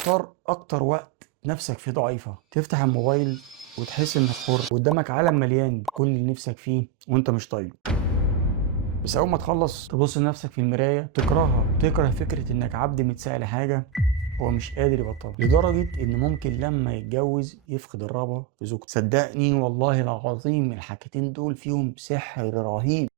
بتختار اكتر وقت نفسك فيه ضعيفة تفتح الموبايل وتحس انك حر قدامك عالم مليان بكل اللي نفسك فيه وانت مش طايقه. بس اول ما تخلص تبص لنفسك في المراية تكرهها وتكره فكرة انك عبد متساق لحاجة هو مش قادر يبطلها، لدرجة ان ممكن لما يتجوز يفقد الرغبة في زوجته. صدقني والله العظيم الحاجتين دول فيهم سحر رهيب.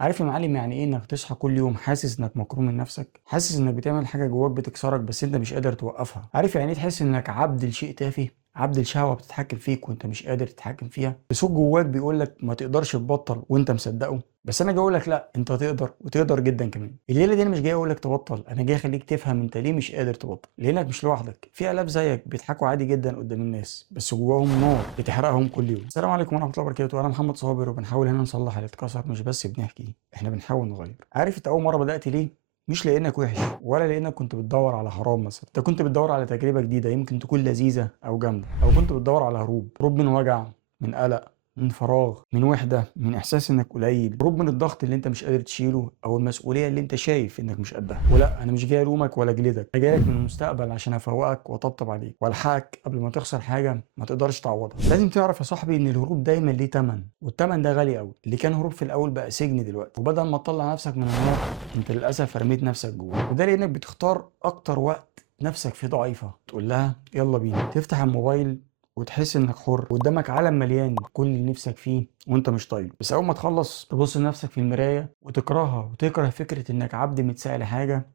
عارف يا معلم يعني ايه انك تصحى كل يوم حاسس انك مكروه من نفسك، حاسس انك بتعمل حاجه جواك بتكسرك بس انت مش قادر توقفها؟ عارف يعني ايه تحس انك عبد لشيء تافه، عبد الشهوه بتتحكم فيك وانت مش قادر تتحكم فيها؟ بصوت جواك بيقول لك ما تقدرش تبطل وانت مصدقه. بس انا جاي اقول لك لا، انت تقدر وتقدر جدا كمان. الليله دي انا مش جاي اقول لك تبطل، انا جاي اخليك تفهم انت ليه مش قادر تبطل، لانك مش لوحدك، في الاف زيك بيضحكوا عادي جدا قدام الناس بس جواهم نار بتحرقهم كل يوم. السلام عليكم ورحمه الله وبركاته، انا محمد صابر وبنحاول هنا نصلح اللي اتكسر، مش بس بنحكي، احنا بنحاول نغير. عارف انت اول مره بدات ليه؟ مش لانك وحش ولا لانك كنت بتدور على حرام مثلا، انت كنت بتدور على تجربه جديده يمكن تكون لذيذه او جامده، او كنت بتدور على هروب من وجع، من قلق، من فراغ، من وحده، من احساس انك قليل، هروب من الضغط اللي انت مش قادر تشيله او المسؤوليه اللي انت شايف انك مش قدها. ولا انا مش جاي الومك ولا اجلدك، انا جايلك من المستقبل عشان افوقك واطبطب عليك والحقك قبل ما تخسر حاجه ما تقدرش تعوضها. لازم تعرف يا صاحبي ان الهروب دايما ليه تمن، والتمن ده غالي قوي. اللي كان هروب في الاول بقى سجن دلوقتي، وبدل ما تطلع نفسك من النار انت للاسف رميت نفسك جوه. وده لانك بتختار اكتر وقت نفسك فيه ضعيفه تقول لها يلا بينا، تفتح الموبايل وتحس انك حر قدامك عالم مليان بكل اللي نفسك فيه وانت مش طايقه. بس اول ما تخلص تبص لنفسك في المرايه وتكرهها وتكره فكره انك عبد متساق لحاجه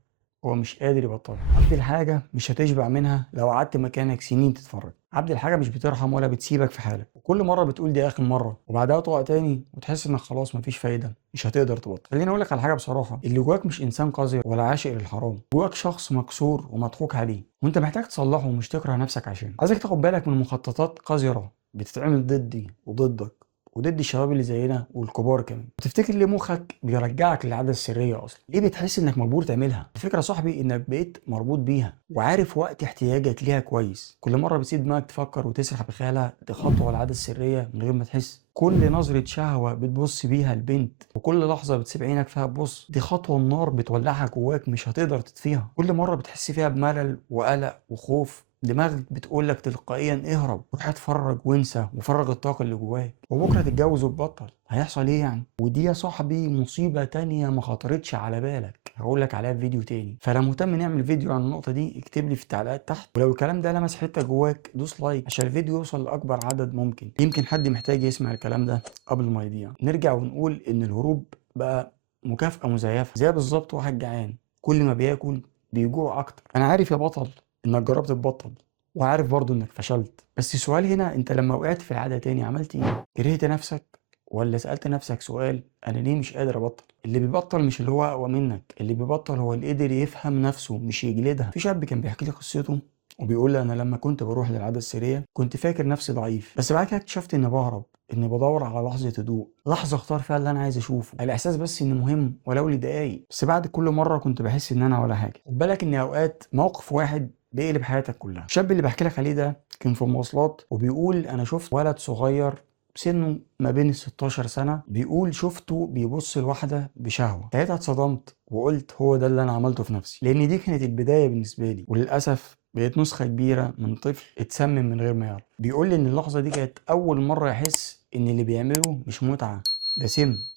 هو مش قادر يبطلها. عبد الحاجه مش هتشبع منها لو قعدت مكانك سنين تتفرج. عبد الحاجه مش بترحم ولا بتسيبك في حالك، وكل مره بتقول دي اخر مره وبعدها تقع تاني وتحس انك خلاص مفيش فايده، مش هتقدر تبطل. خليني اقول لك على حاجه بصراحه، اللي جواك مش انسان قذر ولا عاشق للحرام، جواك شخص مكسور ومضحوك عليه وانت محتاج تصلحه ومش تكره نفسك عشان. عايزك تاخد بالك من مخططات قذره بتتعمل ضدي وضدك وضد الشباب اللي زينا والكبار كمان. وتفتكر ليه مخك بيرجعك للعاده السريه اصلا؟ ليه بتحس انك مجبور تعملها؟ الفكره يا صاحبي انك بقيت مربوط بيها وعارف وقت احتياجك ليها كويس. كل مره بتسيب دماغك تفكر وتسرح بخيالها دي خطوه العاده السريه من غير ما تحس. كل نظره شهوه بتبص بيها البنت وكل لحظه بتسيب عينك فيها تبص دي خطوه النار بتولعها جواك مش هتقدر تطفيها. كل مره بتحس فيها بملل وقلق وخوف دماغك بتقول لك تلقائيا اهرب، روح اتفرج وانسى وفرغ الطاقه اللي جواك، وبكره تتجوز وتبطل هيحصل ايه يعني؟ ودي يا صاحبي مصيبه تانية ما خطرتش على بالك، هقول لك عليها في فيديو تاني. فلو مهتم نعمل فيديو عن النقطه دي اكتب لي في التعليقات تحت، ولو الكلام ده لمس حته جواك دوس لايك عشان الفيديو يوصل لاكبر عدد ممكن. يمكن حد محتاج يسمع الكلام ده قبل ما يضيع. نرجع ونقول ان الهروب بقى مكافاه مزيفه، زي بالظبط واحد جعان كل ما بياكل بيجوع اكتر. انا عارف يا بطل انك جربت تبطل، وعارف برضو انك فشلت، بس السؤال هنا انت لما وقعت في العادة تاني عملت ايه؟ كرهت نفسك ولا سألت نفسك سؤال انا ليه مش قادر ابطل؟ اللي بيبطل مش اللي هو اقوى منك، اللي بيبطل هو اللي قدر يفهم نفسه مش يجلدها. في شاب كان بيحكي لي قصته وبيقول لي انا لما كنت بروح للعادة السرية كنت فاكر نفسي ضعيف، بس بعد كده اكتشفت اني بهرب، اني بدور على لحظة هدوء، لحظة اختار فيها اللي انا عايز اشوفه، الاحساس بس انه مهم ولو لدقايق. بس بعد كل مرة كنت بحس ان انا ولا حاجة. خد بالك ان اوقات موقف واحد بيقلب حياتك كلها. الشاب اللي بحكي لك عليه ده كان في المواصلات وبيقول انا شفت ولد صغير سنه ما بين ال 16 سنة، بيقول شفته بيبص لواحدة بشهوة. ساعتها اتصدمت وقلت هو ده اللي انا عملته في نفسي، لان دي كانت البداية بالنسبة لي، وللأسف بقيت نسخة كبيرة من طفل اتسمم من غير ما يعرف. بيقول لي ان اللحظة دي كانت اول مرة يحس ان اللي بيعمله مش متعة، ده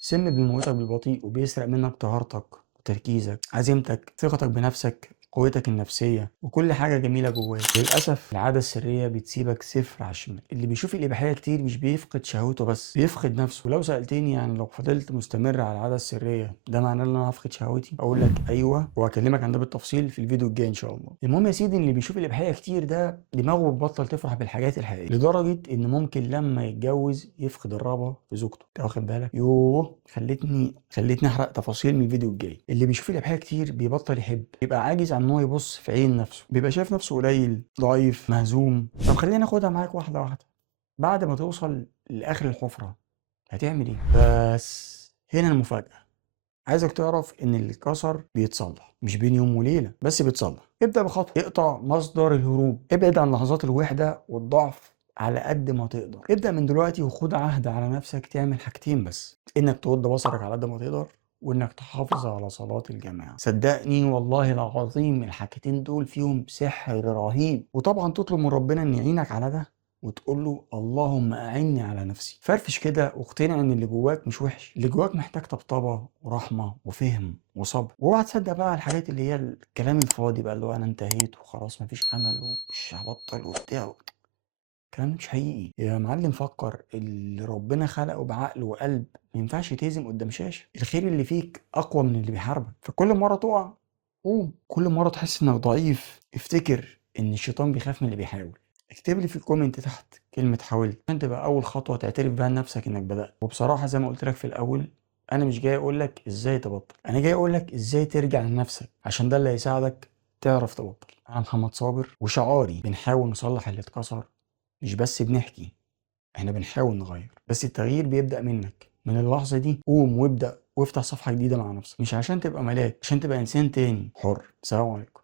سم بيموتك بالبطيء وبيسرق منك طهارتك وتركيزك، عزيمتك، ثقتك بنفسك، قوتك النفسية وكل حاجة جميلة جواك. للأسف العادة السرية بتسيبك صفر على الشمال. اللي بيشوف الإباحية كتير مش بيفقد شهوته بس، بيفقد نفسه. ولو سألتني يعني لو فضلت مستمر على العادة السرية ده معناه ان انا هفقد شهوتي؟ اقول لك ايوه، وهكلمك عن ده بالتفصيل في الفيديو الجاي ان شاء الله. المهم يا سيدي، اللي بيشوف الإباحية كتير ده دماغه بتبطل تفرح بالحاجات الحقيقية، لدرجة ان ممكن لما يتجوز يفقد الرغبة في زوجته. انت واخد بالك؟ يوه، خلتني احرق تفاصيل من الفيديو الجاي. اللي بيشوف الإباحية كتير بيبطل يحب، بيبقى عاجز عن ان هو يبص في عين نفسه، بيبقى شايف نفسه قليل ضعيف مهزوم. طب خلينا ناخدها معاك واحده واحده. بعد ما توصل لاخر الحفره هتعمل ايه؟ بس هنا المفاجاه، عايزك تعرف ان اللي اتكسر بيتصلح مش بين يوم وليله، بس بيتصلح. ابدا بخطوه، اقطع مصدر الهروب، ابعد عن لحظات الوحده والضعف على قد ما تقدر. ابدا من دلوقتي وخد عهد على نفسك تعمل حاجتين بس، انك تغض بصرك على قد ما تقدر وإنك تحافظ على صلاة الجماعة. صدقني والله العظيم الحاجتين دول فيهم سحر رهيب. وطبعا تطلب من ربنا إن يعينك على ده وتقول له اللهم أعني على نفسي. فرفش كده واقتنع إن اللي جواك مش وحش، اللي جواك محتاج طبطبة ورحمة وفهم وصبر. واوعى تصدق بقى الحاجات اللي هي الكلام الفاضي بقى، اللي هو أنا انتهيت وخلاص مفيش أمل ومش هبطل وبتاع. الكلام ده مش حقيقي يا معلم. فكر، اللي ربنا خلقه بعقل وقلب ما ينفعش يتهزم قدام شاشة. الخير اللي فيك أقوى من اللي بيحاربك. فكل مرة تقع قوم، كل مرة تحس إنك ضعيف افتكر إن الشيطان بيخاف من اللي بيحاول. اكتب لي في الكومنت تحت كلمة حاولت عشان تبقى أول خطوة تعترف بها لنفسك إنك بدأت. وبصراحة زي ما قلت لك في الأول، أنا مش جاي أقول لك إزاي تبطل، أنا جاي أقول لك إزاي ترجع لنفسك، عشان ده اللي هيساعدك تعرف تبطل. أنا محمد صابر، وشعاري بنحاول نصلح اللي اتكسر، مش بس بنحكي، احنا بنحاول نغير. بس التغيير بيبدأ منك. من اللحظة دي قوم وابدأ وافتح صفحة جديدة مع نفسك، مش عشان تبقى ملاك، عشان تبقى إنسان تاني حر. سلام عليكم.